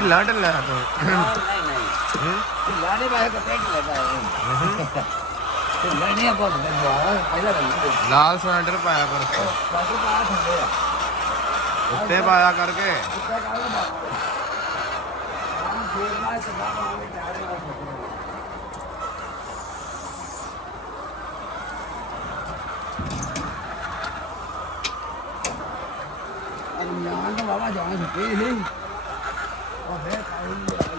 ਢਿੱਲਾ ਢਿੱਲਾ ਤੂੰ ਨਹੀਂ ਨਹੀਂ ਲਾਣੇ ਬਾਹਰ ਕੱਟੇ ਕਿ ਲਗਾ ਹੈ ਤੇ ਲੈਣੇ ਬਹੁਤ ਪਹਿਲਾਂ ਨਹੀਂ ਲਾਲ ਸਿਲੰਡਰ ਪਾਇਆ ਕਰ ਬਾਕੀ ਬਾਹਰ ਹੁੰਦੇ ਆ ਉੱਤੇ ਪਾਇਆ ਕਰਕੇ ਉੱਤੇ ਕਾਹਦਾ ਬਾਹਰ ਆਹ ਫੇਰ ਨਾ ਸਦਾ ਮਾਰੇ ਟਾਇਰ ਨਾਲ ਅਰੇ ਯਾਰ ਤਾਂ ਬਾਬਾ ਜਾਣ ਛੁੱਟੇ ਨਹੀਂ ਉਹ ਫੇਰ ਕਾਹੀ